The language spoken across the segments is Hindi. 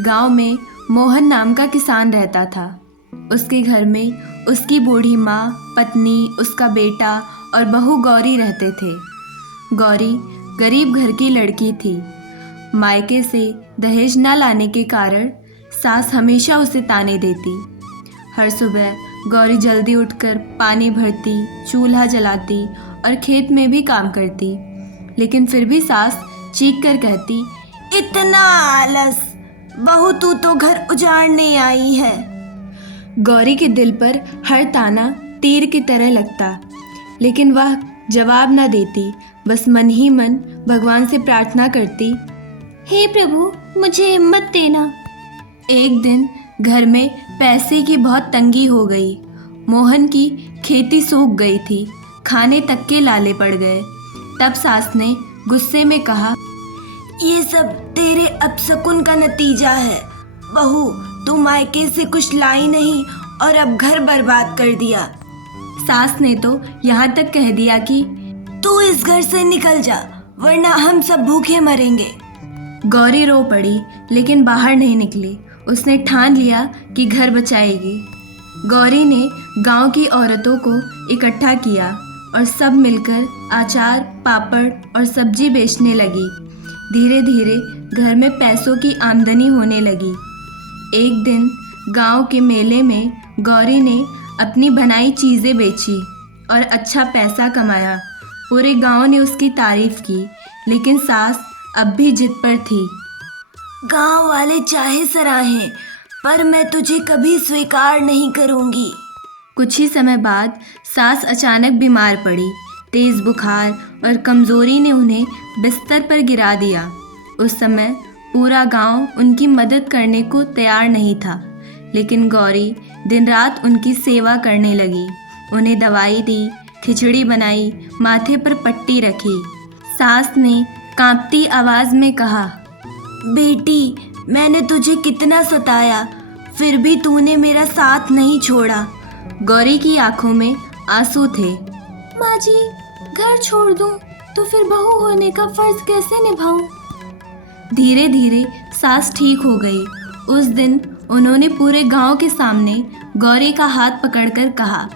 गांव में मोहन नाम का किसान रहता था। उसके घर में उसकी बूढ़ी माँ, पत्नी, उसका बेटा और बहू गौरी रहते थे। गौरी गरीब घर की लड़की थी। मायके से दहेज न लाने के कारण सास हमेशा उसे ताने देती। हर सुबह गौरी जल्दी उठकर पानी भरती, चूल्हा जलाती और खेत में भी काम करती, लेकिन फिर भी सास चीख कर कहती, इतना आलस, बहू तू तो घर उजाड़ने आई है। गौरी के दिल पर हर ताना तीर की तरह लगता, लेकिन वह जवाब न देती, बस मन ही मन भगवान से प्रार्थना करती, हे प्रभु, मुझे हिम्मत देना। एक दिन घर में पैसे की बहुत तंगी हो गई। मोहन की खेती सूख गई थी, खाने तक के लाले पड़ गए। तब सास ने गुस्से में कहा, ये सब तेरे अपशकुन का नतीजा है। बहू, तू मायके से कुछ लाई नहीं और अब घर बर्बाद कर दिया। सास ने तो यहाँ तक कह दिया कि तू इस घर से निकल जा, वरना हम सब भूखे मरेंगे। गौरी रो पड़ी, लेकिन बाहर नहीं निकली। उसने ठान लिया कि घर बचाएगी। गौरी ने गांव की औरतों को इकट्ठा किया और सब मिलकर अचार, पापड़ और सब्जी बेचने लगी। धीरे धीरे घर में पैसों की आमदनी होने लगी। एक दिन गांव के मेले में गौरी ने अपनी बनाई चीज़ें बेची और अच्छा पैसा कमाया। पूरे गांव ने उसकी तारीफ की, लेकिन सास अब भी जिद पर थी। गांव वाले चाहे सराहें, पर मैं तुझे कभी स्वीकार नहीं करूंगी। कुछ ही समय बाद सास अचानक बीमार पड़ी। तेज बुखार और कमजोरी ने उन्हें बिस्तर पर गिरा दिया। उस समय पूरा गांव उनकी मदद करने को तैयार नहीं था, लेकिन गौरी दिन रात उनकी सेवा करने लगी। उन्हें दवाई दी, खिचड़ी बनाई, माथे पर पट्टी रखी। सास ने कांपती आवाज़ में कहा, बेटी, मैंने तुझे कितना सताया, फिर भी तूने मेरा साथ नहीं छोड़ा। गौरी की आंखों में आंसू थे। माँ जी, घर छोड़ दूं तो फिर बहू होने का फर्ज कैसे निभाऊं? धीरे धीरे सास ठीक हो गई। उस दिन उन्होंने पूरे गांव के सामने गौरी का हाथ पकड़कर कहा,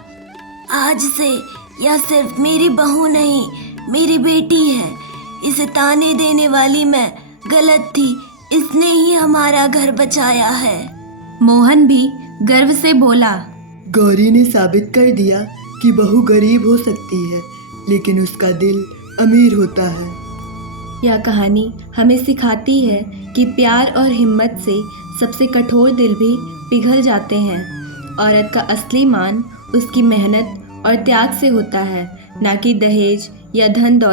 आज से यह सिर्फ मेरी बहू नहीं, मेरी बेटी है। इसे ताने देने वाली मैं गलत थी, इसने ही हमारा घर बचाया है। मोहन भी गर्व से बोला, गौरी ने साबित कर दिया कि बहू गरीब हो सकती है, लेकिन उसका दिल अमीर होता है। यह कहानी हमें सिखाती है कि प्यार और हिम्मत से सबसे कठोर दिल भी पिघल जाते हैं। औरत का असली मान उसकी मेहनत और त्याग से होता है, ना कि दहेज या धन दौलत।